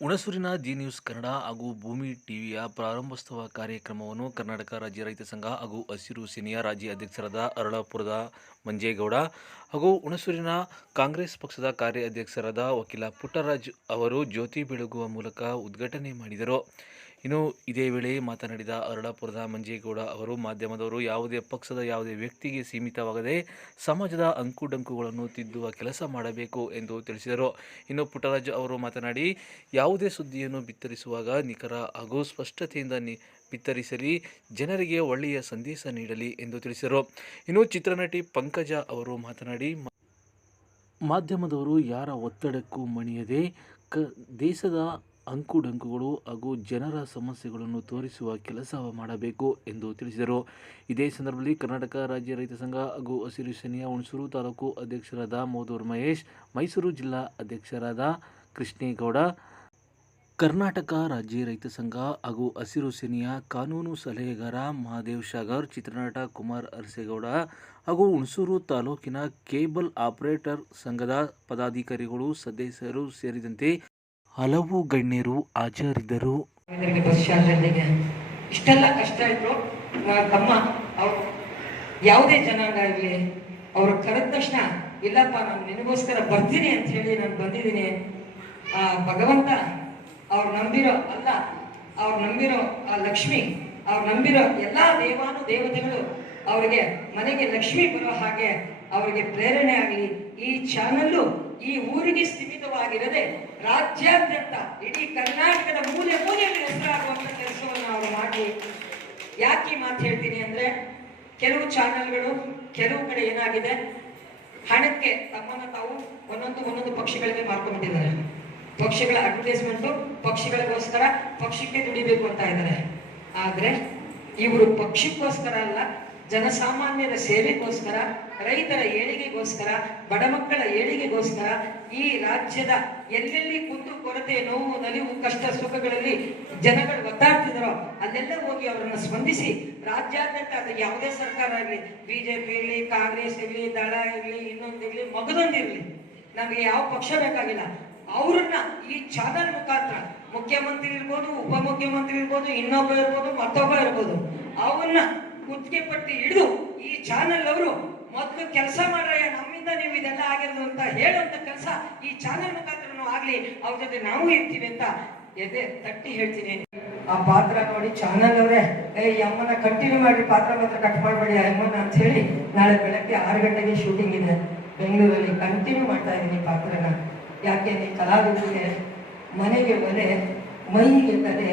ಹುಣಸೂರಿನ G news Kannada ಹಾಗೂ ಭೂಮಿ ಟಿವಿಯ ಪ್ರಾರಂಭೋತ್ಸವ ಕಾರ್ಯಕ್ರಮವನ್ನು ಕರ್ನಾಟಕ ರಾಜ್ಯ ರೈತ ಸಂಘ ಹಾಗೂ ಹಸಿರು ಸೇನೆಯ ರಾಜ್ಯ ಅಧ್ಯಕ್ಷರಾದ ಅರಳಪುರದ ಮಂಜೇಗೌಡ ಹಾಗೂ ಹುಣಸೂರಿನ ಕಾಂಗ್ರೆಸ್ ಪಕ್ಷದ ಕಾರ್ಯಾಧ್ಯಕ್ಷರಾದ ವಕೀಲ ಪುಟ್ಟರಾಜ್ ಅವರು ಜ್ಯೋತಿ ಬೆಳಗುವ ಮೂಲಕ ಉದ್ಘಾಟನೆ ಮಾಡಿದರು. ಇನ್ನು ಇದೇ ವೇಳೆ ಮಾತನಾಡಿದ ಅರಳಾಪುರದ ಮಂಜೇಗೌಡ ಅವರು, ಮಾಧ್ಯಮದವರು ಯಾವುದೇ ಪಕ್ಷದ ಯಾವುದೇ ವ್ಯಕ್ತಿಗೆ ಸೀಮಿತವಾಗದೆ ಸಮಾಜದ ಅಂಕುಡಂಕುಗಳನ್ನು ತಿದ್ದುವ ಕೆಲಸ ಮಾಡಬೇಕು ಎಂದು ತಿಳಿಸಿದರು. ಇನ್ನು ಪುಟ್ಟರಾಜು ಅವರು ಮಾತನಾಡಿ, ಯಾವುದೇ ಸುದ್ದಿಯನ್ನು ಬಿತ್ತರಿಸುವಾಗ ನಿಖರ ಹಾಗೂ ಸ್ಪಷ್ಟತೆಯಿಂದ ಬಿತ್ತರಿಸಲಿ, ಜನರಿಗೆ ಒಳ್ಳೆಯ ಸಂದೇಶ ನೀಡಲಿ ಎಂದು ತಿಳಿಸಿದರು. ಇನ್ನು ಚಿತ್ರನಟಿ ಪಂಕಜ ಅವರು ಮಾತನಾಡಿ, "ಮ- ಮಾಧ್ಯಮದವರು ಯಾರ ಒತ್ತಡಕ್ಕೂ ಮಣಿಯದೆ ಕ, ದೇಶದ ಅಂಕುಡಂಕುಗಳು ಹಾಗೂ ಜನರ ಸಮಸ್ಯೆಗಳನ್ನು ತೋರಿಸುವ ಕೆಲಸ ಮಾಡಬೇಕು ಎಂದು ತಿಳಿಸಿದರು. ಇದೇ ಸಂದರ್ಭದಲ್ಲಿ ಕರ್ನಾಟಕ ರಾಜ್ಯ ರೈತ ಸಂಘ ಹಾಗೂ ಹಸಿರು ಸೇನೆಯ ಹುಣಸೂರು ತಾಲೂಕು ಅಧ್ಯಕ್ಷರಾದ ಮೋದೂರ್ ಮಹೇಶ್, ಮೈಸೂರು ಜಿಲ್ಲಾ ಅಧ್ಯಕ್ಷರಾದ ಕೃಷ್ಣೇಗೌಡ, ಕರ್ನಾಟಕ ರಾಜ್ಯ ರೈತ ಸಂಘ ಹಾಗೂ ಹಸಿರು ಸೇನೆಯ ಕಾನೂನು ಸಲಹೆಗಾರ ಮಹಾದೇವ್ ಶಾಗರ್ ಚಿತ್ರನಟ ಕುಮಾರ್ ಅರಸೇಗೌಡ ಹಾಗೂ ಹುಣಸೂರು ತಾಲೂಕಿನ ಕೇಬಲ್ ಆಪರೇಟರ್ ಸಂಘದ ಪದಾಧಿಕಾರಿಗಳು, ಸದಸ್ಯರು ಸೇರಿದಂತೆ ಹಲವು ಗಣ್ಯರು ಹಾಜರಿದ್ದರು. ಇಷ್ಟೆಲ್ಲ ಕಷ್ಟ ಇದ್ರು ತಮ್ಮ, ಅವ್ರು ಯಾವುದೇ ಜನಾಂಗ ಆಗಲಿ ಅವ್ರು ಕರೆದ ತಕ್ಷಣ, ಇಲ್ಲಪ್ಪ, ನಾನು ನಿನಗೋಸ್ಕರ ಬರ್ತೀನಿ ಅಂತ ಹೇಳಿ ನಾನು ಬಂದಿದ್ದೀನಿ. ಆ ಭಗವಂತ ಅವ್ರು ನಂಬಿರೋ ಅಲ್ಲ, ಅವ್ರು ನಂಬಿರೋ ಆ ಲಕ್ಷ್ಮಿ, ಅವ್ರು ನಂಬಿರೋ ಎಲ್ಲ ದೇವಾನು ದೇವತೆಗಳು ಅವರಿಗೆ ಮನೆಗೆ ಲಕ್ಷ್ಮಿ ಬರೋ ಹಾಗೆ ಅವರಿಗೆ ಪ್ರೇರಣೆ ಆಗಲಿ ಈ ಚಾನಲ್ಲು ಈ ಊರಿಗೆ ಸೀಮಿತವಾಗಿರದೆ ರಾಜ್ಯಾದ್ಯಂತ ಇಡೀ ಕರ್ನಾಟಕದ ಮೂಲೆ ಮೂಲೆಯಲ್ಲಿ ಹೆಸರಾಗುವಂತ ಕೆಲಸವನ್ನು ಅವರು ಮಾಡಿ. ಯಾಕೆ ಈ ಮಾತು ಹೇಳ್ತೀನಿ ಅಂದ್ರೆ ಕೆಲವು ಚಾನೆಲ್ಗಳು, ಕೆಲವು ಕಡೆ ಏನಾಗಿದೆ, ಹಣಕ್ಕೆ ತಮ್ಮನ್ನ ತಾವು ಒಂದೊಂದು ಒಂದೊಂದು ಪಕ್ಷಗಳಿಗೆ ಮಾರ್ಕೊಂಡಿದ್ದಾರೆ ಪಕ್ಷಗಳ ಅಡ್ವರ್ಟೈಸ್ಮೆಂಟ್ ಪಕ್ಷಿಗಳಿಗೋಸ್ಕರ ಪಕ್ಷಕ್ಕೆ ದುಡಿಬೇಕು ಅಂತ ಇದ್ದಾರೆ. ಆದ್ರೆ ಇವರು ಪಕ್ಷಕ್ಕೋಸ್ಕರ ಅಲ್ಲ ಜನಸಾಮಾನ್ಯರ ಸೇವೆಗೋಸ್ಕರ, ರೈತರ ಏಳಿಗೆಗೋಸ್ಕರ, ಬಡ ಮಕ್ಕಳ ಏಳಿಗೆಗೋಸ್ಕರ ಈ ರಾಜ್ಯದ ಎಲ್ಲೆಲ್ಲಿ ಕುಂದು ಕೊರತೆ, ನೋವು ನಲಿವು ಕಷ್ಟ ಸುಖಗಳಲ್ಲಿ ಜನಗಳು ಒತ್ತಾಡ್ತಿದಾರೋ ಅಲ್ಲೆಲ್ಲ ಹೋಗಿ ಅವರನ್ನು ಸ್ಪಂದಿಸಿ, ರಾಜ್ಯಾದ್ಯಂತ ಅದು ಯಾವುದೇ ಸರ್ಕಾರ ಆಗಲಿ, ಬಿಜೆಪಿ ಇರಲಿ, ಕಾಂಗ್ರೆಸ್ ಇರಲಿ, ದಳ ಇರಲಿ ಇನ್ನೊಂದಿರಲಿ ಮಗದೊಂದಿರಲಿ ನಮಗೆ ಯಾವ ಪಕ್ಷ ಬೇಕಾಗಿಲ್ಲ. ಅವ್ರನ್ನ ಈ ಚಾನಲ್ ಮುಖಾಂತರ ಮುಖ್ಯಮಂತ್ರಿ ಇರ್ಬೋದು, ಉಪಮುಖ್ಯಮಂತ್ರಿ ಇರ್ಬೋದು, ಇನ್ನೊಬ್ಬ ಇರ್ಬೋದು, ಮತ್ತೊಬ್ಬ ಇರ್ಬೋದು, ಅವನ್ನ ಕುತ್ತಿಗೆ ಪಟ್ಟಿ ಹಿಡಿದು ಈ ಚಾನಲ್ ಅವರು ಮೊದಲು ಕೆಲಸ ಮಾಡ್ರಯ್ಯ, ನಮ್ಮಿಂದ ನೀವು ಇದೆಲ್ಲ ಆಗಿರೋದು ಅಂತ ಹೇಳುವಂತ ಕೆಲಸ ಈ ಚಾನಲ್ ಮುಖಾಂತರನೂ ಆಗ್ಲಿ, ಅವ್ರ ಜೊತೆ ನಾವು ಇರ್ತೀವಿ ಅಂತ ಎದೆ ತಟ್ಟಿ ಹೇಳ್ತೀನಿ. ಆ ಪಾತ್ರ ನೋಡಿ ಚಾನಲ್ ಅವರೇ, ಏ ಅಮ್ಮನ ಕಂಟಿನ್ಯೂ ಮಾಡಿ ಪಾತ್ರ ಮಾತ್ರ ಕಟ್ ಮಾಡಬೇಡಿ ಅಮ್ಮನ ಅಂತ ಹೇಳಿ ನಾಳೆ ಬೆಳಗ್ಗೆ ಆರು ಗಂಟೆಗೆ ಶೂಟಿಂಗ್ ಇದೆ. ಬೆಂಗಳೂರಲ್ಲಿ ಕಂಟಿನ್ಯೂ ಮಾಡ್ತಾ ಇದ್ದೀನಿ ಪಾತ್ರನ. ಯಾಕೆ, ನೀ ಕಲಾವಿದರಿಗೆ ಮನೆಗೆ ಬರೆ, ಮೈಗೆ ಕಲೆ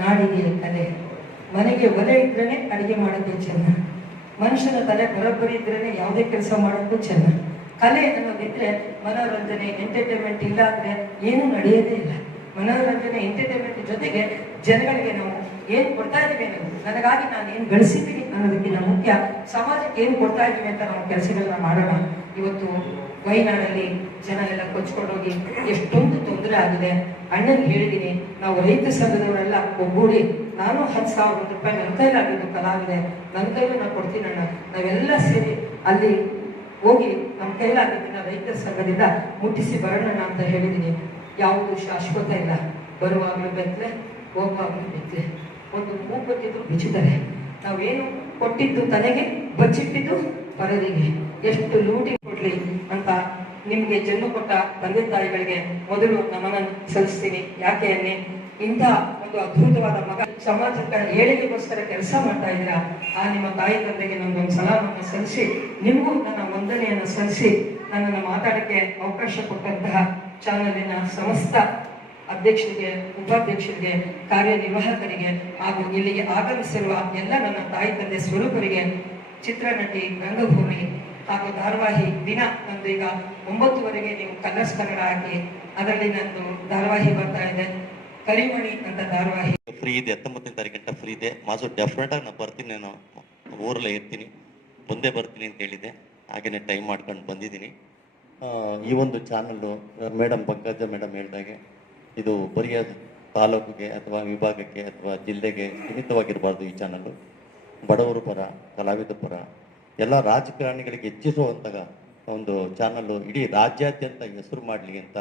ನಾಡಿಗೆ ಕಲೆ ಮನೆಗೆ ಒಲೆ ಇದ್ರೇನೆ ಅಡುಗೆ ಮಾಡೋದು ಚೆನ್ನ. ಮನುಷ್ಯನ ತಲೆ ಬರೋಬ್ಬರಿ ಇದ್ರೇನೆ ಯಾವುದೇ ಕೆಲಸ ಮಾಡೋಕ್ಕೂ ಚೆನ್ನ. ಕಲೆ ಅನ್ನೋದಿದ್ರೆ ಮನೋರಂಜನೆ ಎಂಟರ್ಟೈನ್ಮೆಂಟ್ ಇಲ್ಲ ಅಂದ್ರೆ ಏನೂ ನಡೆಯೋದೇ ಇಲ್ಲ. ಮನೋರಂಜನೆ ಎಂಟರ್ಟೈನ್ಮೆಂಟ್ ಜೊತೆಗೆ ಜನಗಳಿಗೆ ನಾವು ಏನ್ ಕೊಡ್ತಾ ಇದೀವಿ ಅನ್ನೋದು ನನಗಾಗಿ ನಾನು ಏನ್ ಗಳಿಸಿದ್ದೀನಿ ಅನ್ನೋದಕ್ಕಿಂತ ಮುಖ್ಯ ಸಮಾಜಕ್ಕೆ ಏನ್ ಕೊಡ್ತಾ ಇದೀವಿ ಅಂತ ನಾವು ಕೆಲಸಗಳನ್ನ ಮಾಡೋಣ. ಇವತ್ತು ವೈನಾಡಲ್ಲಿ ಜನ ಎಲ್ಲ ಕೊಚ್ಕೊಂಡೋಗಿ ಎಷ್ಟೊಂದು ತೊಂದರೆ ಆಗಿದೆ. ಅಣ್ಣನ್ ಹೇಳಿದೀನಿ, ನಾವು ರೈತ ಸಂಘದವರೆಲ್ಲ ಒಗ್ಗೂಡಿ ನಾನು ಹತ್ತು ಸಾವಿರ ಒಂದು ರೂಪಾಯಿ ನನ್ನ ಕೈಲಾಗಿದ್ದು ಕಲಾವಿದೆ, ನನ್ನ ಕೈಲೂ ನಾನು ಕೊಡ್ತೀನಿ ಅಣ್ಣ. ನಾವೆಲ್ಲ ಸೇರಿ ಅಲ್ಲಿ ಹೋಗಿ ನಮ್ಮ ಕೈಲಾಗಿದ್ದನ್ನ ರೈತ ಸಂಘದಿಂದ ಮುಟ್ಟಿಸಿ ಬರೋಣ ಅಂತ ಹೇಳಿದ್ದೀನಿ. ಯಾವುದು ಶಾಶ್ವತ ಇಲ್ಲ. ಬರುವಾಗಲೂ ಬೆತ್ತಲೆ, ಹೋಗುವಾಗಲೂ ಬೆತ್ತಲೆ. ಒಂದು ಮೂಗುತ್ತಿದ್ರು ಬಿಚ್ಚಿದ್ದಾರೆ. ನಾವೇನು ಕೊಟ್ಟಿದ್ದು ತನಗೆ ಬಚ್ಚಿಟ್ಟಿದ್ದು ಪರರಿಗೆ. ಎಷ್ಟು ಲೂಟಿ ಕೊಡ್ಲಿ ಅಂತ ನಿಮಗೆ ಜನ್ಮ ಕೊಟ್ಟ ತಂದೆ ತಾಯಿಗಳಿಗೆ ಮೊದಲು ನಮನ ಸಲ್ಲಿಸ್ತೀನಿ. ಯಾಕೆ ಅನ್ನಿ? ಇಂಥ ಒಂದು ಅದ್ಭುತವಾದ ಮಗ. ಸಮಾಜದ ಏಳಿಗೆಗೋಸ್ಕರ ಕೆಲಸ ಮಾಡ್ತಾ ಇದ್ದೀರಾ? ಆ ನಿಮ್ಮ ತಾಯಿ ತಂದೆಗೆ ನನ್ನೊಂದು ಸಲಾಮನ್ನು ಸಲ್ಲಿಸಿ, ನಿಮಗೂ ನನ್ನ ವಂದನೆಯನ್ನು ಸಲ್ಲಿಸಿ, ನನ್ನನ್ನು ಮಾತಾಡಕ್ಕೆ ಅವಕಾಶ ಕೊಟ್ಟಂತಹ ಚಾನಲಿನ ಸಮಸ್ತ ಅಧ್ಯಕ್ಷರಿಗೆ, ಉಪಾಧ್ಯಕ್ಷರಿಗೆ, ಕಾರ್ಯನಿರ್ವಾಹಕರಿಗೆ ಹಾಗೂ ಇಲ್ಲಿಗೆ ಆಗಮಿಸಿರುವ ಎಲ್ಲ ನನ್ನ ತಾಯಿ ತಂದೆ ಸ್ವರೂಪರಿಗೆ ಚಿತ್ರನಟಿ ರಂಗಭೂಮಿ ಹಾಗೂ ಧಾರಾವಾಹಿ ದಿನ ನಂದು ಈಗ ಒಂಬತ್ತುವರೆಗೆ ನೀವು ಕಲರ್ಸ್ ಕನ್ನಡ ಹಾಕಿ ಅದರಲ್ಲಿ ನಂದು ಧಾರಾವಾಹಿ ಬರ್ತಾ ಇದೆ. ಕರಿಮಣಿ ಅಂತ ಧಾರಾವಾಹಿ. ಫ್ರೀ ಇದೆ, ಹತ್ತೊಂಬತ್ತನೇ ತಾರೀಕಿಂಟ ಫ್ರೀ ಇದೆ. ಮಾಸು ಡೆಫಿನೆಟ್ ಆಗಿ ನಾನು ಬರ್ತೀನಿ, ನಾನು ಊರಲ್ಲೇ ಇರ್ತೀನಿ, ಮುಂದೆ ಬರ್ತೀನಿ ಅಂತ ಹೇಳಿದೆ ಹಾಗೇನೆ ಟೈಮ್ ಮಾಡ್ಕೊಂಡು ಬಂದಿದ್ದೀನಿ. ಈ ಒಂದು ಚಾನಲ್ಲು ಮೇಡಮ್ ಪಂಕಜ ಮೇಡಮ್ ಹೇಳ್ದಾಗೆ, ಇದು ಬರಿಯ ತಾಲೂಕಿಗೆ ಅಥವಾ ವಿಭಾಗಕ್ಕೆ ಅಥವಾ ಜಿಲ್ಲೆಗೆ ಸೀಮಿತವಾಗಿರಬಾರ್ದು ಈ ಚಾನಲ್ಲು ಬಡವರು ಪರ, ಕಲಾವಿದ ಪರ, ಎಲ್ಲ ರಾಜಕಾರಣಿಗಳಿಗೆ ಹೆಚ್ಚಿಸುವಂತಹ ಒಂದು ಚಾನಲ್ಲು ಇಡೀ ರಾಜ್ಯಾದ್ಯಂತ ಹೆಸರು ಮಾಡಲಿ ಅಂತ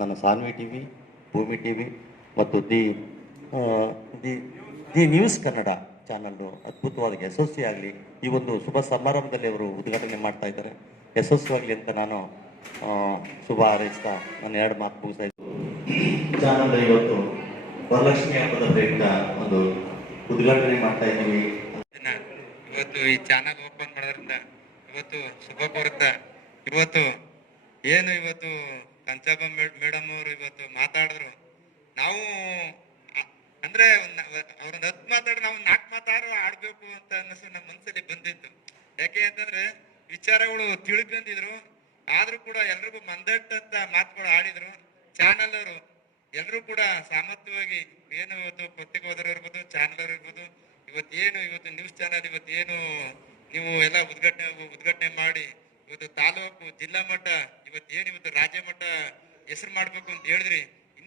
ನಾನು Sanvi T V Bhoomi T V ಮತ್ತು the the the news Kannada channel ಅದ್ಭುತವಾದ ಯಶಸ್ವಿ ಆಗಲಿ. ಈ ಒಂದು ಶುಭ ಸಮಾರಂಭದಲ್ಲಿ ಅವರು ಉದ್ಘಾಟನೆ ಮಾಡ್ತಾ ಇದ್ದಾರೆ. ಯಶಸ್ವಿಯಾಗಲಿ ಅಂತ ನಾನು ಶುಭ ಹಾರೈಸ್ತಾ ನಾನು ಎರಡು ಮಾತು ಮುಗಿಸ್ತಾ ಇದ್ದೀನಿ. ಚಾನಲ್ ಇವತ್ತು ವರಲಕ್ಷ್ಮಿ ಹಬ್ಬದ ಪ್ರಯುಕ್ತ ಒಂದು ಉದ್ಘಾಟನೆ ಮಾಡ್ತಾ ಇದ್ದೀವಿ. ಇವತ್ತು ಈ ಚಾನಲ್ ಓಪನ್ ಮಾಡೋದ್ರಿಂದ ಇವತ್ತು ಶುಭ ಕೋರುತ್ತ ಇವತ್ತು ಏನು ಇವತ್ತು ಕಂಚಾಬ ಮೇಡಮ್ ಅವರು ಇವತ್ತು ಮಾತಾಡಿದ್ರು. ನಾವು ಅಂದ್ರೆ ಅವ್ರನ್ನ ಹತ್ತು ಮಾತಾಡಿ ನಾವು ನಾಲ್ಕು ಮಾತಾರು ಆಡ್ಬೇಕು ಅಂತ ಅನ್ನಿಸು ನಮ್ಮ ಮನಸ್ಸಲ್ಲಿ ಬಂದಿತ್ತು. ಯಾಕೆ ಅಂತಂದ್ರೆ ವಿಚಾರಗಳು ತಿಳ್ಕೊಂಡಿದ್ರು ಆದ್ರೂ ಕೂಡ ಎಲ್ರಿಗೂ ಮಂದಟ್ಟಂತ ಮಾತುಗಳು ಆಡಿದ್ರು. ಚಾನಲ್ ಅವರು ಎಲ್ಲರೂ ಕೂಡ ಸಾಮರ್ಥ್ಯವಾಗಿ ಏನು ಇವತ್ತು ಪತ್ರಿಕೋದರು ಇರ್ಬೋದು, ಚಾನಲ್ ಇರ್ಬೋದು, ಇವತ್ತು ಏನು ಇವತ್ತು ನ್ಯೂಸ್ ಚಾನಲ್, ಇವತ್ತು ಏನು ನೀವು ಎಲ್ಲ ಉದ್ಘಾಟನೆ ಉದ್ಘಾಟನೆ ಮಾಡಿ ಇವತ್ತು ತಾಲೂಕು ಜಿಲ್ಲಾ ಮಟ್ಟ, ಇವತ್ತು ಏನು ಇವತ್ತು ರಾಜ್ಯ ಮಟ್ಟ ಹೆಸರು ಮಾಡ್ಬೇಕು ಅಂತ ಹೇಳಿದ್ರಿ.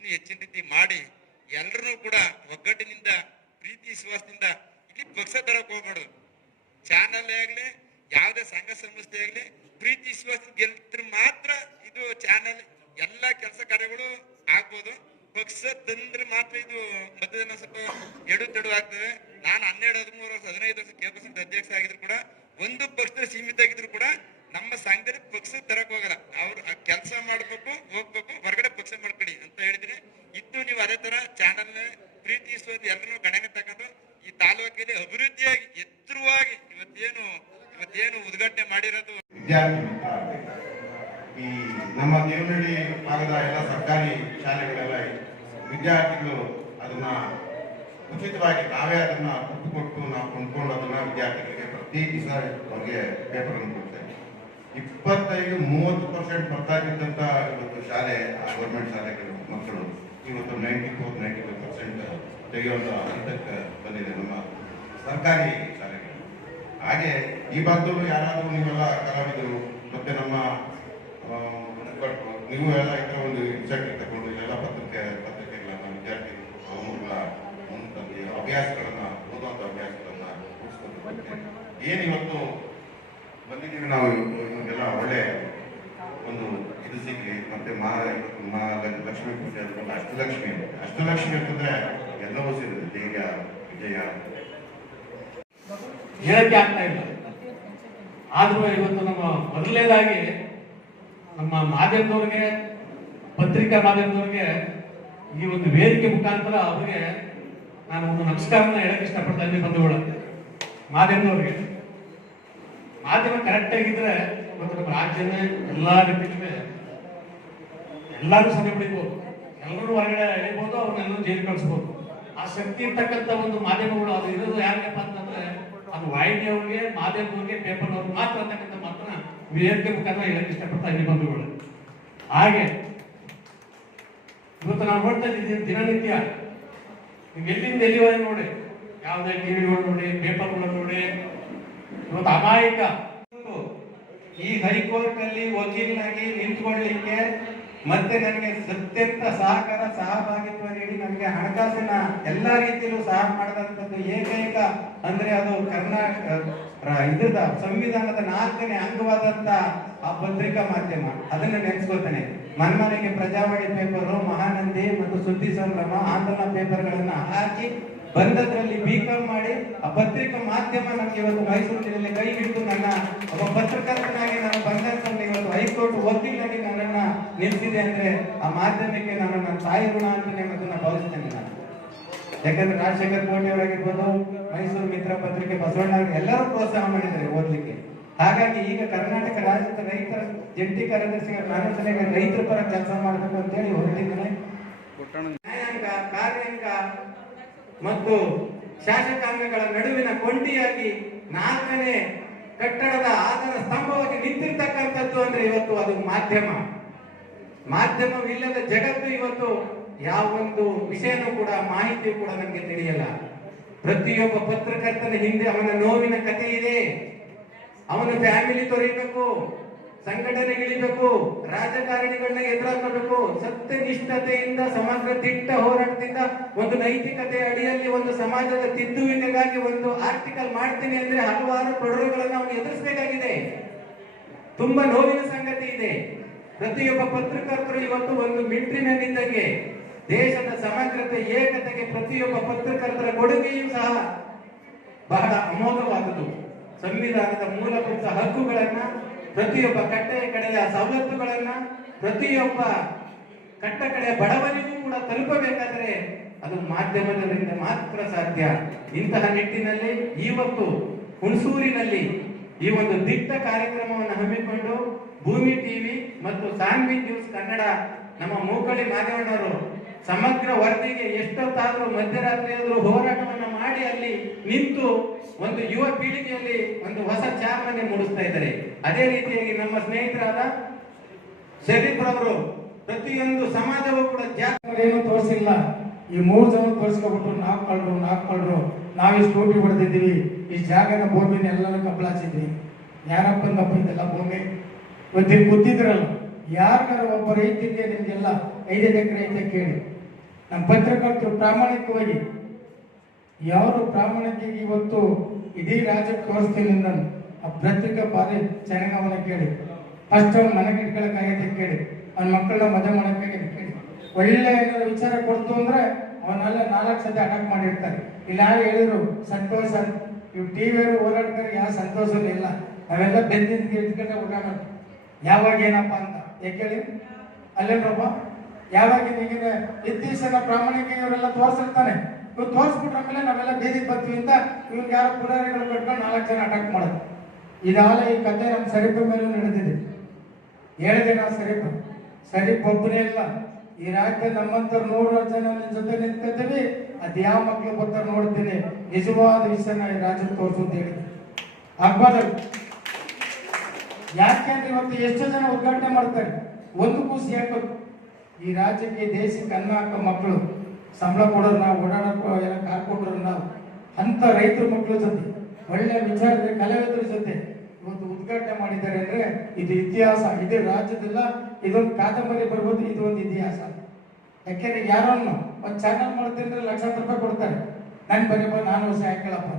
ಇನ್ನೂ ಹೆಚ್ಚಿನ ರೀತಿ ಮಾಡಿ ಎಲ್ಲರೂ ಕೂಡ ಒಗ್ಗಟ್ಟಿನಿಂದ, ಪ್ರೀತಿ ವಿಶ್ವಾಸದಿಂದ ಇಲ್ಲಿ ಪಕ್ಷ ತರಕ್ ಹೋಗ್ಬಾರ್ದು. ಚಾನಲ್ ಆಗ್ಲಿ, ಯಾವುದೇ ಸಂಘ ಸಂಸ್ಥೆ ಆಗ್ಲಿ, ಪ್ರೀತಿ ವಿಶ್ವಾಸ ಗೆಲ್ತರು ಮಾತ್ರ ಇದು ಚಾನಲ್ ಎಲ್ಲಾ ಕೆಲಸ ಕಾರ್ಯಗಳು ಆಗ್ಬೋದು. ಪಕ್ಷ ತಂದ್ರೆ ಮಾತ್ರ ಇದು ಮತದಾನ ಸ್ವಲ್ಪ ಎಡು ತಡು ಆಗ್ತದೆ. ನಾನು ಹನ್ನೆರಡು, ಹದಿಮೂರು ವರ್ಷ ಹದಿನೈದು ವರ್ಷ ಕೆಪಿಸಿಸಿ ಅಧ್ಯಕ್ಷ ಆಗಿದ್ರು ಕೂಡ, ಒಂದು ಪಕ್ಷದ ಸೀಮಿತ ಆಗಿದ್ರು ಕೂಡ ನಮ್ಮ ಸಂಘದಲ್ಲಿ ಪಕ್ಷ ತರಕ್ ಹೋಗಲ್ಲ. ಅವ್ರು ಕೆಲಸ ಮಾಡ್ಬೇಕು, ಹೋಗ್ಬೇಕು, ಹೊರಗಡೆ ಪಕ್ಷ ಮಾಡ್ಕೊಳ್ಳಿ ಅಂತ ಹೇಳಿದ್ರೆ ಇದ್ದು ನೀವು ಅದೇ ಚಾನಲ್ ಪ್ರೀತಿಸುವುದು ಎಲ್ಲರೂ ಗಣನೆ ತಗೊಂಡು ಈ ತಾಲೂಕಿನಲ್ಲಿ ಅಭಿವೃದ್ಧಿಯಾಗಿ, ಎತ್ತರವಾಗಿ ಇವತ್ತೇನು ಇವತ್ತೇನು ಉದ್ಘಾಟನೆ ಮಾಡಿರೋದು. ಈ ನಮ್ಮ ದೇವನಹಳ್ಳಿ ಭಾಗದ ಎಲ್ಲ ಸರ್ಕಾರಿ ಶಾಲೆಗಳೆಲ್ಲ ವಿದ್ಯಾರ್ಥಿಗಳು ಅದನ್ನ ಉಚಿತವಾಗಿ ನಾವೇ ಅದನ್ನ ಕೊಟ್ಟು ಕೊಟ್ಟು ನಾವು ಕೊಂಡ್ಕೊಂಡು ಅದನ್ನ ವಿದ್ಯಾರ್ಥಿಗಳಿಗೆ ಪ್ರತಿ ದಿವಸ ಅವ್ರಿಗೆ ಪೇಪರ್ ಅನ್ನು ಕೊಡ್ತೇವೆ. ಇಪ್ಪತ್ತೈದು, ಮೂವತ್ತು ಪರ್ಸೆಂಟ್ ಬರ್ತಾ ಇದ್ದಂತ ಇವತ್ತು ಶಾಲೆ ಗೌರ್ಮೆಂಟ್ ಶಾಲೆಗಳು, ಮಕ್ಕಳು. ಇವತ್ತು ninety four, ninety five percent ತೆಗೆಯುವಂತಹ ಹಂತಕ್ಕೆ ಬಂದಿದೆ ನಮ್ಮ ಸರ್ಕಾರಿ ಶಾಲೆಗಳು. ಹಾಗೆ ಈ ಭಾಗದಲ್ಲೂ ಯಾರಾದರೂ ನೀವೆಲ್ಲ ಕಲಾವಿದರು ಮತ್ತೆ ನಮ್ಮ ನೀವು ಎಲ್ಲ ಇದರ ಒಂದು ಇನ್ಸೆಂಟಿವ್ ತಗೊಂಡು ಎಲ್ಲ ಪತ್ರಿಕೆ, ಪತ್ರಿಕೆಗಳನ್ನ ವಿದ್ಯಾರ್ಥಿಗಳು ಅವರ ಮುಂದೆ ಅಭ್ಯಾಸಗಳನ್ನು, ಓದುವಂಥ ಅಭ್ಯಾಸಗಳನ್ನ ಏನಿವತ್ತು ಬಂದಿದ್ದೀವಿ ನಾವು ನಿಮಗೆಲ್ಲ ಒಳ್ಳೆ ಒಂದು ಇದು ಸಿಗ್ಲಿ ಮತ್ತೆ ಮಾ ಇವತ್ತು ಮಾ ಲಕ್ಷ್ಮೀ ಪೂಜೆ ಅದು ಅಷ್ಟಲಕ್ಷ್ಮಿ ಅಷ್ಟಲಕ್ಷ್ಮಿ ಅಂತಂದ್ರೆ ಎಲ್ಲವೂ ಸಿಗುತ್ತೆ ಧೈರ್ಯ ವಿಜಯ ಹೇಳಕ್ಕೆ ಆಗ್ತಾ ಇಲ್ಲ. ಆದ್ರೂ ಇವತ್ತು ನಮ್ಮ ಮೊದಲನೇದಾಗಿ ನಮ್ಮ ಮಾಧ್ಯಮದವ್ರಿಗೆ, ಪತ್ರಿಕಾ ಮಾಧ್ಯಮದವ್ರಿಗೆ ಈ ಒಂದು ವೇದಿಕೆ ಮುಖಾಂತರ ಅವರಿಗೆ ನಾನು ಒಂದು ನಮಸ್ಕಾರನ ಹೇಳಕ್ಕೆ ಇಷ್ಟಪಡ್ತಾ ಇದ್ದೀನಿ ಬಂಧುಗಳು. ಮಾಧ್ಯಮದವ್ರಿಗೆ. ಮಾಧ್ಯಮ ಕರೆಕ್ಟ್ ಆಗಿದ್ರೆ ಇವತ್ತು ನಮ್ಮ ರಾಜ್ಯನೇ ಎಲ್ಲ ರೀತಿಯಲ್ಲಿ ಎಲ್ಲರೂ ಸರಿ ಬಿಡಿಬೋದು ಎಲ್ಲರೂ ಹೊರಗಡೆ ಎಳಿಬೋದು, ಅವ್ರನ್ನೆಲ್ಲರೂ ಜೈಲು ಕಳಿಸ್ಬೋದು. ಆ ಶಕ್ತಿ ಇರ್ತಕ್ಕಂಥ ಒಂದು ಮಾಧ್ಯಮಗಳು ಅದು ಇರೋದು ಯಾರಿಗಪ್ಪ ಅಂತಂದ್ರೆ ಅದು ವಾಹಿನಿಯವ್ರಿಗೆ, ಮಾಧ್ಯಮದವ್ರಿಗೆ, ಪೇಪರ್ನವ್ರಿಗೆ ಮಾತ್ರ ಅಂತಕ್ಕಂಥ ಮಾತನ್ನ ವಿದ್ಯಾರ್ಥಿ ಮುಖಾಂತರ ಹೇಳಕ್ ಇಷ್ಟಪಡ್ತಾ ಇಲ್ಲಿ ಬಂಧುಗಳು. ಹಾಗೆ, ಇವತ್ತು ನಾವು ನೋಡ್ತಾ ಇದ್ದೀವಿ ದಿನನಿತ್ಯ. ನೀವು ಎಲ್ಲಿಂದ ಎಲ್ಲಿವರೆಗೆ ನೋಡಿ, ಯಾವುದೇ ಟಿವಿ ನೋಡಿ, ಪೇಪರ್ಗಳು ನೋಡಿ, ಇವತ್ತು ಅಮಾಯಕ. ಈ ಹೈಕೋರ್ಟ್ ಅಲ್ಲಿ ವಕೀಲನಾಗಿ ನಿಂತ್ಕೊಳ್ಳಿಕ್ಕೆ ಮತ್ತೆ ನನಗೆ ಸತ್ಯಂತ ಸಹಕಾರ, ಸಹಭಾಗಿತ್ವ ನೀಡಿ ನನಗೆ ಹಣಕಾಸಿನ ಎಲ್ಲ ರೀತಿಯಲ್ಲೂ ಸಹ ಮಾಡಿದಂಥದ್ದು ಏಕೈಕ ಅಂದ್ರೆ ಅದು ಕರ್ನಾಟಕ ಇದ್ರದ ಸಂವಿಧಾನದ ನಾಲ್ಕನೇ ಅಂಗವಾದಂತ ಆ ಪತ್ರಿಕಾ ಮಾಧ್ಯಮ. ಅದನ್ನ ನೆನೆಸ್ಕೋತೇನೆ. ಮನ್ಮನೆಗೆ ಪ್ರಜಾವಾಣಿ ಪೇಪರು ಮಹಾನಂದಿ ಮತ್ತು ಸುದ್ದಿ ಸಂಭ್ರಮ, ಆಂದೋಲನ ಪೇಪರ್ಗಳನ್ನ ಹಾಕಿ ಬಂದದ್ರಲ್ಲಿ ಬಿಕಾಮ್ ಮಾಡಿ ಆ ಪತ್ರಿಕಾ ಮಾಧ್ಯಮ ನಮ್ಗೆ ಇವತ್ತು ಮೈಸೂರು ಜಿಲ್ಲೆಯಲ್ಲಿ ಕೈ ಹಿಡಿದು ನನ್ನ ಒಬ್ಬ ಪತ್ರಕರ್ತನಾಗಿ ನಾನು ಬಂದಂತ ಇವತ್ತು ಹೈಕೋರ್ಟ್ ವಕೀಲನಾಗಿ ನನ್ನನ್ನ ನಿಲ್ಸಿದೆ ಅಂದ್ರೆ ಆ ಮಾಧ್ಯಮಕ್ಕೆ ನಾನು ನನ್ನ ತಾಯಿ ಋಣ ಅಂತಾನೆ ಅದನ್ನ ಭಾವಿಸ್ತೇನೆ ನಾನು. ಯಾಕಂದ್ರೆ ರಾಜಶೇಖರ್ ಕೋಟೆ ಅವರಾಗಿರ್ಬೋದು ಮೈಸೂರು ಮಿತ್ರ ಪತ್ರಿಕೆ ಬಸವಣ್ಣ ಎಲ್ಲರೂ ಪ್ರೋತ್ಸಾಹ ಮಾಡಿದ್ದಾರೆ ಓದ್ಲಿಕ್ಕೆ. ಹಾಗಾಗಿ ಈಗ ಕರ್ನಾಟಕ ರಾಜ್ಯದ ರೈತರ ಜಂಟಿ ಕಾರ್ಯದರ್ಶಿಗಳ ಸಲಹೆ ರೈತರ ಪರ ಕೆಲಸ ಮಾಡಬೇಕು ಅಂತ ಹೇಳಿ ಹೊರಟಿದ್ದೇನೆ ನ್ಯಾಯಾಂಗ ಕಾರ್ಯಾಂಗ ಮತ್ತು ಶಾಸಕಾಂಗಗಳ ನಡುವಿನ ಕೊಂಡಿಯಾಗಿ ನಾಲ್ಕನೇ ಕಟ್ಟಡದ ಆಧಾರ ಸ್ತಂಭವಾಗಿ ನಿಂತಿರ್ತಕ್ಕಂಥದ್ದು ಅಂದ್ರೆ ಇವತ್ತು ಅದು ಮಾಧ್ಯಮ. ಮಾಧ್ಯಮವಿಲ್ಲದ ಜಗತ್ತು ಇವತ್ತು ಯಾವ ಒಂದು ವಿಷಯನೂ ಕೂಡ, ಮಾಹಿತಿಯು ಕೂಡ ನಮಗೆ ತಿಳಿಯಲ್ಲ. ಪ್ರತಿಯೊಬ್ಬ ಪತ್ರಕರ್ತನ ಹಿಂದೆ ಅವನ ನೋವಿನ ಕಥೆ ಇದೆ. ಅವನ ಫ್ಯಾಮಿಲಿ ತೊರಿಬೇಕು. ಸಂಘಟನೆಗಳಿಬೇಕು ರಾಜಕಾರಣಿಗಳನ್ನ ಎದುರಾಗಬೇಕು ಸತ್ಯನಿಷ್ಠತೆಯಿಂದ, ಸಮಗ್ರ ದಿಟ್ಟ ಹೋರಾಟದಿಂದ ಒಂದು ನೈತಿಕತೆ ಅಡಿಯಲ್ಲಿ ಒಂದು ಸಮಾಜದ ತಿದ್ದುವಿಕೆಗಾಗಿ ಒಂದು ಆರ್ಟಿಕಲ್ ಮಾಡ್ತೀನಿ ಅಂದ್ರೆ ಹಲವಾರು ತೊಡರುಗಳನ್ನು ಅವನು ಎದುರಿಸಬೇಕಾಗಿದೆ. ತುಂಬಾ ನೋವಿನ ಸಂಗತಿ ಇದೆ. ಪ್ರತಿಯೊಬ್ಬ ಪತ್ರಕರ್ತರು ಇವತ್ತು ಒಂದು ಮಿಂಟಿನಲ್ಲಿದ್ದಂಗೆ ದೇಶದ ಸಮಗ್ರತೆ, ಏಕತೆಗೆ ಪ್ರತಿಯೊಬ್ಬ ಪತ್ರಕರ್ತರ ಕೊಡುಗೆಯೂ ಸಹ ಬಹಳ ಅಮೋಘವಾದದ್ದು ಸಂವಿಧಾನದ ಮೂಲಭೂತ ಹಕ್ಕುಗಳನ್ನ ಪ್ರತಿಯೊಬ್ಬ ಕಟ್ಟೆಯ ಕಡೆಯ ಸವಲತ್ತುಗಳನ್ನ, ಪ್ರತಿಯೊಬ್ಬ ಕಟ್ಟ ಕಡೆ ಬಡವರಿಗೂ ಕೂಡ ತಲುಪಬೇಕಾದರೆ ಅದು ಮಾಧ್ಯಮದಿಂದ ಮಾತ್ರ ಸಾಧ್ಯ. ಇಂತಹ ನಿಟ್ಟಿನಲ್ಲಿ ಇವತ್ತು ಹುಣಸೂರಿನಲ್ಲಿ ಈ ಒಂದು ದಿಟ್ಟ ಕಾರ್ಯಕ್ರಮವನ್ನು ಹಮ್ಮಿಕೊಂಡು ಭೂಮಿ ಟಿವಿ ಮತ್ತು ಸಾನ್ವಿ ನ್ಯೂಸ್ ಕನ್ನಡ, ನಮ್ಮ ಮೂಕಳಿ ಮಾದೇವಣ್ಣವರು ಸಮಗ್ರ ವರದಿಗೆ ಎಷ್ಟೊತ್ತಾದರೂ ಮಧ್ಯರಾತ್ರಿ ಹೋರಾಟವನ್ನು ಹೋರಾಟವನ್ನ ಅಲ್ಲಿ ನಿಂತು ಒಂದು ಯುವ ಪೀಳಿಗೆಯಲ್ಲಿ ಒಂದು ಹೊಸ ಚಾಪನೆ ಮೂಡಿಸ್ತಾ ಇದ್ದಾರೆ. ಅದೇ ರೀತಿಯಾಗಿ ನಮ್ಮ ಸ್ನೇಹಿತರಾದ ಶರೀಫ್ ರವರು ಪ್ರತಿಯೊಂದು ಸಮಾಜವೂ ಕೂಡ ಏನು ತೋರಿಸಿಲ್ಲ. ಈ ಮೂರು ಜನ ತೋರಿಸ್ಕೊಬಿಟ್ಟು ನಾಲ್ಕು ಕಳ್ರು ನಾಲ್ಕು ಕಳ್ರು ನಾವಿಷ್ಟು ಸ್ಕೂಟಿ ಹೊಡೆದಿದ್ದೀವಿ. ಈ ಜಾಗನ ಭೂಮಿನ ಎಲ್ಲರೂ ಕಬ್ಬಳಾಚಿದ್ವಿ ಯಾರಪ್ಪನ ಇದೆಲ್ಲ ಭೂಮಿ ಇವತ್ತಿಗೆ ಗೊತ್ತಿದ್ರಲ್ಲ ಯಾರ ಒಬ್ಬ ರೈತರಿಗೆ ನಿಮ್ಗೆಲ್ಲ? ಐದೈದು ಎಕರೆ ಐತೆ ಕೇಳಿ. ನಮ್ಮ ಪತ್ರಕರ್ತರು ಪ್ರಾಮಾಣಿಕವಾಗಿ ಯಾರು ಪ್ರಾಮಾಣಿಕವಾಗಿ ಇವತ್ತು ಇಡೀ ರಾಜ್ಯಕ್ಕೆ ತೋರಿಸ್ತೀನಿ ನಾನು ಆ ಪತ್ರಿಕಾ ಅವನ ಕೇಳಿ. ಫಸ್ಟ್ ಅವ್ನ ಮನೆಗೆ ಇಟ್ಕೊಳಕ್ಕಾಗೈತೆ ಕೇಳಿ. ಅವ್ನ ಮಕ್ಕಳನ್ನ ಮದುವೆ ಮಾಡೋಕ್ಕಾಗೈತೆ ಕೇಳಿ. ಒಳ್ಳೆ ಏನಾದ್ರು ವಿಚಾರ ಕೊಡ್ತು ಅಂದ್ರೆ ಅವನ್ನೆಲ್ಲ ನಾಲ್ಕು ಸತಿ ಅಟ್ಯಾಕ್ ಮಾಡಿರ್ತಾರೆ. ಇಲ್ಲ ಯಾರು ಹೇಳಿದ್ರು, ಸಂತೋಷ, ಇವ್ ಟಿವಿಯವರು ಓಡಾಡ್ತಾರೆ ಯಾವ ಸಂತೋಷನೂ ಇಲ್ಲ. ನಾವೆಲ್ಲ ಬೆಂದಿದ್ದು ಇಟ್ಕೊಂಡೆ ಓಡಾಡೋದು ಯಾವಾಗ ಏನಪ್ಪ ಅಂತ? ಯಾಕೇಳಿ ಹೇಳಿ? ಅಲ್ಲೇನ್ರಪ್ಪ ಯಾವಾಗ ನಿಮಗೆ ಇತ್ತೀಚಿನ ಪ್ರಾಮಾಣಿಕ ಇವರೆಲ್ಲ ತೋರಿಸಿರ್ತಾನೆ? ಇವ್ ತೋರಿಸ್ಬಿಟ್ರ ಮೇಲೆ ನಾವೆಲ್ಲ ಬೀದಿಗೆ ಬರ್ತೀವಿ ಅಂತ ಇವ್ರಿಗೆ ಯಾರೋ ಪುರಾರಿಗಳು ಕಟ್ಕೊಂಡು ನಾಲ್ಕು ಜನ ಅಟ್ಯಾಕ್ ಮಾಡೋದು. ಇದಾಲ ಈ ಕತೆ ನಮ್ಮ ಸರಿಪ ಮೇಲೂ ನಡೆದಿದೆ. ಹೇಳಿದೆ ನಾವು ಸರಿಪ. ಸರಿಪ್ ಒಬ್ಬನೇ ಇಲ್ಲ. ಈ ರಾಜ್ಯ ನಮ್ಮಂತವ್ರು ನೂರಾರು ಜನ ನಿನ್ನ ಜೊತೆ ನಿಂತ್ಕೊತೀವಿ ಅದು ಯಾವ ಮಕ್ಳು ಬರ್ತಾರೆ ನೋಡ್ತೀನಿ. ನಿಜವಾದ ವಿಷಯನ ಈ ರಾಜ್ಯಕ್ಕೆ ತೋರಿಸು ಅಂತ ಯಾಕೆಂದ್ರೆ ಇವತ್ತು ಎಷ್ಟು ಜನ ಉದ್ಘಾಟನೆ ಮಾಡ್ತಾರೆ. ಒಂದು ಕೂಸಿ ಹಾಕೋದು ಈ ರಾಜ್ಯಕ್ಕೆ ದೇಶಕ್ಕೆ ಅನ್ನ ಹಾಕೋ ಮಕ್ಕಳು. ಸಂಬಳ ಕೊಡೋರು ನಾವು ಓಡಾಡಕ್ಕೋ ಎಲ್ಲ ಕೊಟ್ಟರು ನಾವು. ಅಂತ ರೈತರ ಮಕ್ಕಳ ಜೊತೆ, ಒಳ್ಳೆ ವಿಚಾರದ ಕಲಾವಿದರ ಜೊತೆ ಇವತ್ತು ಉದ್ಘಾಟನೆ ಮಾಡಿದ್ದಾರೆ ಅಂದ್ರೆ ಇದು ಇತಿಹಾಸ, ಇದೇ ರಾಜ್ಯದಲ್ಲ, ಇದೊಂದು ಕಾದಂಬರಿ ಬರ್ಬೋದು, ಇದು ಒಂದು ಇತಿಹಾಸ. ಯಾಕೆಂದ್ರೆ ಯಾರನ್ನು ಒಂದು ಚಾನಲ್ ಮಾಡ್ತೀನಿ ಲಕ್ಷಾಂತರ ರೂಪಾಯಿ ಕೊಡ್ತಾರೆ. ನನ್ ಬರೀಬ ನಾನು ವರ್ಷ ಹಾಕಲಪ್ಪ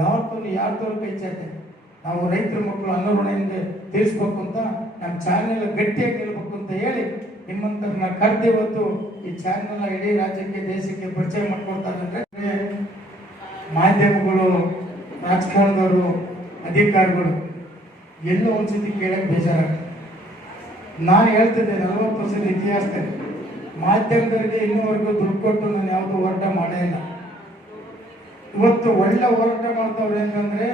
ಯಾವತ್ತೂ ಯಾರ್ದವ್ರು ಕೈ ಚಾತೆ ನಾವು ರೈತರ ಮಕ್ಕಳು ಅನ್ನೋರಣೆಯಿಂದ ತೀರಿಸ್ಬೇಕು ಅಂತ ನಮ್ಮ ಚಾನೆಲ್ ಗಟ್ಟಿಯಾಗಿ ನಿಲ್ಬೇಕು ಅಂತ ಹೇಳಿ ನಿಮ್ಮಂತರನ್ನ ಕರೆದು ಇವತ್ತು ಈ ಚಾನೆಲ್ ಇಡೀ ರಾಜ್ಯಕ್ಕೆ, ದೇಶಕ್ಕೆ ಪರಿಚಯ ಮಾಡ್ಕೊಡ್ತಾರೆ ಅಂದ್ರೆ ಮಾಧ್ಯಮಗಳು, ರಾಜಕಾರಣದವರು, ಅಧಿಕಾರಿಗಳು ಎಲ್ಲೋ ಒಂದ್ಸತಿ ಕೇಳಕ್ ಬೇಜಾರಾಗ್ತದೆ. ನಾನು ಹೇಳ್ತಿದ್ದೆ ನಲ್ವತ್ತು ವರ್ಷದ ಇತಿಹಾಸದಲ್ಲಿ ಮಾಧ್ಯಮದವರಿಗೆ ಇನ್ನೂವರೆಗೂ ದುಡ್ಡು ಕೊಟ್ಟು ನಾನು ಯಾವುದು ಹೋರಾಟ ಮಾಡೇ ಇಲ್ಲ. ಇವತ್ತು ಒಳ್ಳೆ ಹೋರಾಟ ಮಾಡ್ತಾವ್ರೆ ಅಂತಂದ್ರೆ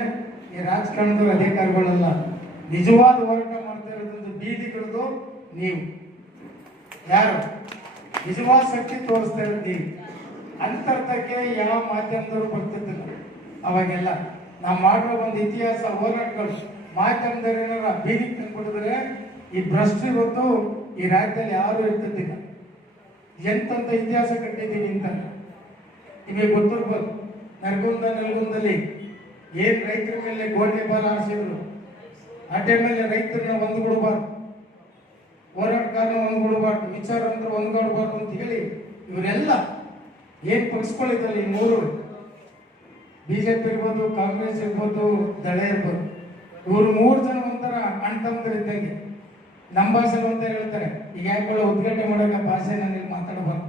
ಈ ರಾಜಕಾರಣದವ್ರ ಅಧಿಕಾರಿಗಳಲ್ಲ. ನಿಜವಾದ ಹೋರಾಟ ಮಾಡ್ತಾ ಇರೋದು ಬೀದಿಗಳದು ನೀವು. ಯಾರು? ನಿಜವಾದ ಶಕ್ತಿ ತೋರಿಸ್ತಾ ಇದ್ದೀವಿ ಅಂತರ್ಥಕ್ಕೆ ಯಾವ ಮಾಧ್ಯಮದವರು ಬರ್ತಿದ್ದಿಲ್ಲ. ಅವಾಗೆಲ್ಲ ನಾವು ಮಾಡಿರೋ ಒಂದು ಇತಿಹಾಸ ಹೋರಾಟಗಳು, ಮಾಧ್ಯಮದವ್ರು ಏನಾರ ಬೀದಿಗೆ ತಂದ್ಬಿಟ್ಟಿದ್ರೆ ಈ ಭ್ರಷ್ಟ ಇವತ್ತು ಈ ರಾಜ್ಯದಲ್ಲಿ ಯಾರು ಇರ್ತಿದ್ದಿಲ್ಲ. ಎಂತಂತ ಇತಿಹಾಸ ಕಟ್ಟಿದ್ದೀನಿ ಅಂತ. ನಿಮಗೆ ಗೊತ್ತಿರ್ಬೋದು, ನರಗುಂದ ನಲ್ಗುಂದಲ್ಲಿ ಏನ್ ರೈತರ ಮೇಲೆ ಗೋಡೆ ಬಾರ ಆ ಟೈಮಲ್ಲಿ ರೈತರನ್ನ ಒಂದುಗೂಡಬಾರ್ದು ಹೋರಾಟಗಾರನ ಒಂದ್ಗೊಳ್ಬಾರ್ದು ವಿಚಾರ ಅಂದ್ರೆ ಒಂದ್ಗೊಳ್ಬಾರ್ದು ಅಂತ ಹೇಳಿ ಇವರೆಲ್ಲ ಏನ್ ಈ ಮೂರು? ಬಿಜೆಪಿ ಇರ್ಬೋದು, ಕಾಂಗ್ರೆಸ್ ಇರ್ಬೋದು, ದಳೆ ಇರ್ಬೋದು. ಇವರು ಮೂರು ಜನ ಒಂಥರ ಅಣ್ಣ ತಮ್ಮಂದಿರು ಇದ್ದಂಗೆ. ನಮ್ಮ ಭಾಷೆಲಿ ಅಂತ ಹೇಳ್ತಾರೆ, ಈಗ ಯಾಕೆ ಉದ್ಘಾಟನೆ ಮಾಡೋಕ ಭಾಷೆ ನಾನು ಮಾತಾಡಬಾರ್ದು.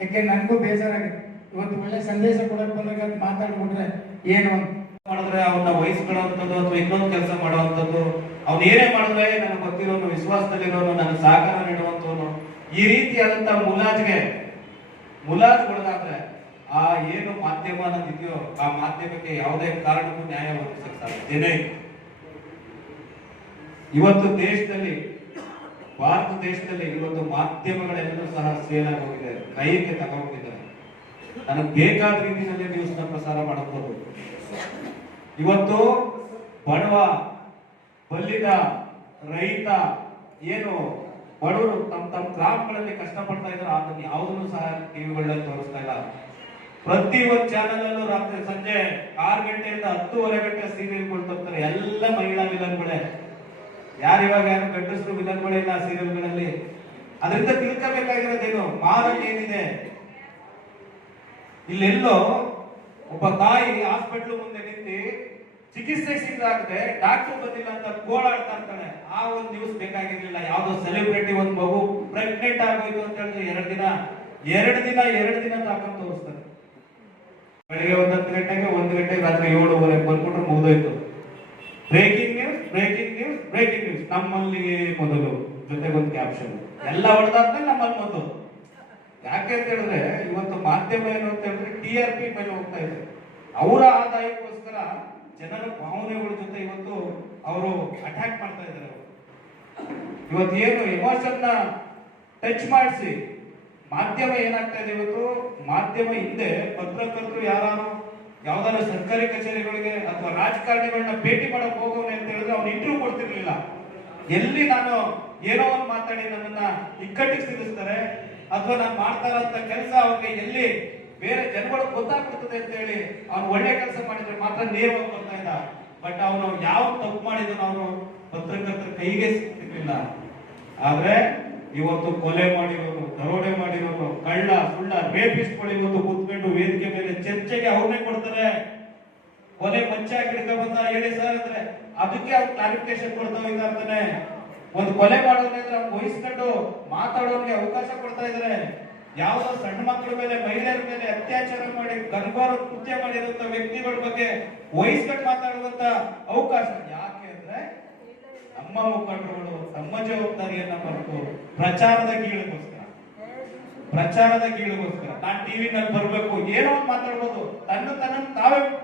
ಯಾಕೆ, ನನಗೂ ಬೇಜಾರಾಗಿದೆ. ಇವತ್ತು ಒಳ್ಳೆ ಸಂದೇಶ ಕೊಡೋಕೆ ಬಂದಾಗ ಮಾತಾಡ್ಬಿಟ್ರೆ ಏನು ಅಂತ. ಮಾಡಿದ್ರೆ ಅವನ್ನ ವಹಿಸ್ಕೊಳ್ಳುವಂಥದ್ದು ಅಥವಾ ಇನ್ನೊಂದು ಕೆಲಸ ಮಾಡುವಂಥದ್ದು, ಅವ್ನು ಏನೇ ಮಾಡಿದ್ರೆ ನನಗೆ ಗೊತ್ತಿರೋನು, ವಿಶ್ವಾಸದಲ್ಲಿರೋನು, ನನಗೆ ಸಹಕಾರ ನೀಡುವಂಥವನು. ಈ ರೀತಿಯಾದಂತ ಮುಲಾಜ್ಗೆ ಮುಲಾಜ್ಗೊಳಗಾದ್ರೆ ಆ ಏನು ಮಾಧ್ಯಮ ಅನ್ನೋದಿದೆಯೋ, ಆ ಮಾಧ್ಯಮಕ್ಕೆ ಯಾವುದೇ ಕಾರಣಕ್ಕೂ ನ್ಯಾಯ ಒದಗಿಸಕ್ಕೆ ಇವತ್ತು ದೇಶದಲ್ಲಿ, ಭಾರತ ದೇಶದಲ್ಲಿ ಇವತ್ತು ಮಾಧ್ಯಮಗಳೆಲ್ಲರೂ ಸಹ ಸೇಲ್ ಆಗೋಗಿದೆ, ಕೈಗೆ ತಗೊಂಡಿದ್ದಾರೆ. ನನಗೆ ಬೇಕಾದ ರೀತಿಯಲ್ಲಿ ನ್ಯೂಸ್ನ ಪ್ರಸಾರ ಮಾಡಬಹುದು ಇವತ್ತು ಬಡವ ಬಲ್ಲಿದ ರೈತ ಏನು ಬಡವರು ತಮ್ಮ ತಮ್ಮ ಗ್ರಾಮಗಳಲ್ಲಿ ಕಷ್ಟಪಡ್ತಾ ಇದ್ದಾರೆ ಅದನ್ನ ಯಾವುದನ್ನು ಸಹ ಟಿವಿಗಳಲ್ಲಿ ತೋರಿಸ್ತಾ ಇಲ್ಲ. ಪ್ರತಿ ಒಂದು ಚಾನೆಲ್ ಅಲ್ಲೂ ರಾತ್ರಿ ಸಂಜೆ ಆರು ಗಂಟೆಯಿಂದ ಹತ್ತೂವರೆ ಗಂಟೆ ಸೀರಿಯಲ್ಗಳು ತರ್ತಾರೆ. ಎಲ್ಲ ಮಹಿಳಾ ವಿಲನ್ಗಳೇ. ಯಾರು ಇವಾಗ ಯಾರು ಗಂಡಸರು ವಿಲನ್ಗಳಿಲ್ಲ ಸೀರಿಯಲ್ಗಳಲ್ಲಿ ಅದರಿಂದ ತಿಳ್ಕೋಬೇಕಾಗಿರೋದೇನು? ಮಾರಲ್ ಏನಿದೆ? ಇಲ್ಲೆಲ್ಲೋ ಒಬ್ಬ ತಾಯಿ ಹಾಸ್ಪಿಟ್ಲ್ ಮುಂದೆ ನಿಂತು ಚಿಕಿತ್ಸೆ ಸಿಗಲಾಗದೆ ಡಾಕ್ಟರ್ ಬಂದಿಲ್ಲ ಅಂತ ಗೋಳಾಡ್ತಾ ಇರ್ತಾನೆ ಆ ಒಂದು ನ್ಯೂಸ್ ಬೇಕಾಗಿರ್ಲಿಲ್ಲ. ಯಾವ್ದೋ ಸೆಲೆಬ್ರಿಟಿ ಒಂದು ಮಗು ಪ್ರೆಗ್ನೆಂಟ್ ಆಗೋಯ್ತು ಅಂತ ಹೇಳಿದ್ರೆ ಎರಡು ದಿನ ಎರಡು ದಿನ ಎರಡು ದಿನ ತಾಕತ್ ತೋರಿಸ್ತಾರೆ. ಬೆಳಿಗ್ಗೆ ಒಂದ್ ಹತ್ತು ಗಂಟೆಗೆ ಒಂದು ಗಂಟೆಗೆ ರಾತ್ರಿ ಏಳುವರೆ ಬಂದ್ಬಿಟ್ರೆ ಮುಗಿದೋಯ್ತು. Breaking news breaking news breaking news ನಮ್ಮಲ್ಲಿ ಮೊದಲು ಜೊತೆಗೊಂದು ಕ್ಯಾಪ್ಷನ್ ಎಲ್ಲ ಹೊಡೆದಾದ್ಮೇಲೆ ನಮ್ಮಲ್ಲಿ ಮೊದಲು. ಯಾಕೆ ಅಂತ ಹೇಳಿದ್ರೆ, ಇವತ್ತು ಮಾಧ್ಯಮ ಏನು ಅಂತ ಹೇಳಿದ್ರೆ ಟಿ ಆರ್ ಪಿ ಮೇಲೆ ಹೋಗ್ತಾ ಇದೆ. ಅವರ ಆದಾಯಕ್ಕೋಸ್ಕರ ಜನರ ಭಾವನೆಗಳ ಜೊತೆ ಇವತ್ತು ಅವರು ಅಟ್ಯಾಕ್ ಮಾಡ್ತಾ ಇದ್ದಾರೆ ಇವತ್ತು ಏನು ಎಮೋಷನ್ ಟಚ್ ಮಾಡಿಸಿ ಮಾಧ್ಯಮ ಏನಾಗ್ತಾ ಇದೆ ಇವತ್ತು? ಮಾಧ್ಯಮ ಹಿಂದೆ ಪತ್ರಕರ್ತರು ಯಾರು ಯಾವ್ದಾರ ಸರ್ಕಾರಿ ಕಚೇರಿಗಳಿಗೆ ಅಥವಾ ರಾಜಕಾರಣಿಗಳನ್ನ ಭೇಟಿ ಮಾಡಕ್ ಹೋಗೋನೆ ಅಂತ ಹೇಳಿದ್ರೆ ಅವ್ನು ಇಂಟರ್ವ್ಯೂ ಕೊಡ್ತಿರ್ಲಿಲ್ಲ. ಎಲ್ಲಿ ನಾನು ಏನೋ ಒಂದು ಮಾತಾಡಿ ನನ್ನನ್ನ ಇಕ್ಕಟ್ಟಿಗೆ ಸಿಗಿಸ್ತಾರೆ ಅಥವಾ ನಾನು ಮಾಡ್ತಾ ಅಂತ ಕೆಲಸ ಅವ್ರಿಗೆ ಎಲ್ಲಿ ಬೇರೆ ಜನಗಳು ಗೊತ್ತಾಗ್ಬಿಡ್ತದೆ ಅಂತ ಹೇಳಿ ಅವ್ನು ಒಳ್ಳೆ ಕೆಲಸ ಮಾಡಿದ್ರೆ ಮಾತ್ರ ನೇರವಾಗಿ ಬರ್ತಾ ಇದ್ದ ಬಟ್ ಅವನು ಯಾವ ತಪ್ಪು ಮಾಡಿದ್ರು ಅವನು ಪತ್ರಕರ್ತರ ಕೈಗೆ ಸಿಗ್ತಿರ್ಲಿಲ್ಲ. ಆದ್ರೆ ಇವತ್ತು ಕೊಲೆ ಮಾಡಿರೋರು ದರೋಡೆ ಮಾಡಿರೋರು ಕಳ್ಳ, ಸುಳ್ಳ ರೇಪಿಸ್ಕೊಳ್ಳಿ ಇವತ್ತು ಕೂತ್ಕೊಂಡು ವೇದಿಕೆ ಮೇಲೆ ಚರ್ಚೆಗೆ ಅವ್ರನ್ನೇ ಕೊಡ್ತಾರೆ. ಕೊಲೆ ಮಚ್ಚ ಹಾಕಿಡ್ಕೊಂಡ್ ಬಂದ ಹೇಳಿ ಸರ್ ಅಂದ್ರೆ ಅದಕ್ಕೆ ಅವ್ರು ಕ್ಲಾರಿಫಿಕೇಶನ್ ಕೊಡ್ತಾ ಇದ್ದಾರೆ ಒಂದು ಕೊಲೆ ಮಾಡೋದ್ರೆ ಅವ್ನು ವಹಿಸ್ಕೊಂಡು ಮಾತಾಡೋರ್ಗೆ ಅವಕಾಶ ಕೊಡ್ತಾ ಇದ್ರೆ ಯಾವ್ದೋ ಸಣ್ಣ ಮಕ್ಕಳ ಮೇಲೆ, ಮಹಿಳೆಯರ ಮೇಲೆ ಅತ್ಯಾಚಾರ ಮಾಡಿ, ಗರ್ಭಾರ ಕೃತ್ಯ ಮಾಡಿರುವಂತ ವ್ಯಕ್ತಿಗಳ ಬಗ್ಗೆ ವಹಿಸ್ಕೊಂಡು ಮಾತಾಡುವಂತ ಅವಕಾಶ. ಯಾಕೆ ಅಂದ್ರೆ ನಮ್ಮ ಮುಖಂಡರುಗಳು ತಮ್ಮ ಜವಾಬ್ದಾರಿಯನ್ನ ಮರೆತು ಪ್ರಚಾರದ ಗೀಳಿಗೋಸ್ಕರ. ಪ್ರಚಾರದ ಗೀಳಿಗೋಸ್ಕರ. ನಾನ್ ಟಿವಿನಲ್ಲಿ ಬರ್ಬೇಕು, ಏನೋ ಮಾತಾಡ್ಬೋದು. ತನ್ನ ತನ್ನ ತಾವೇ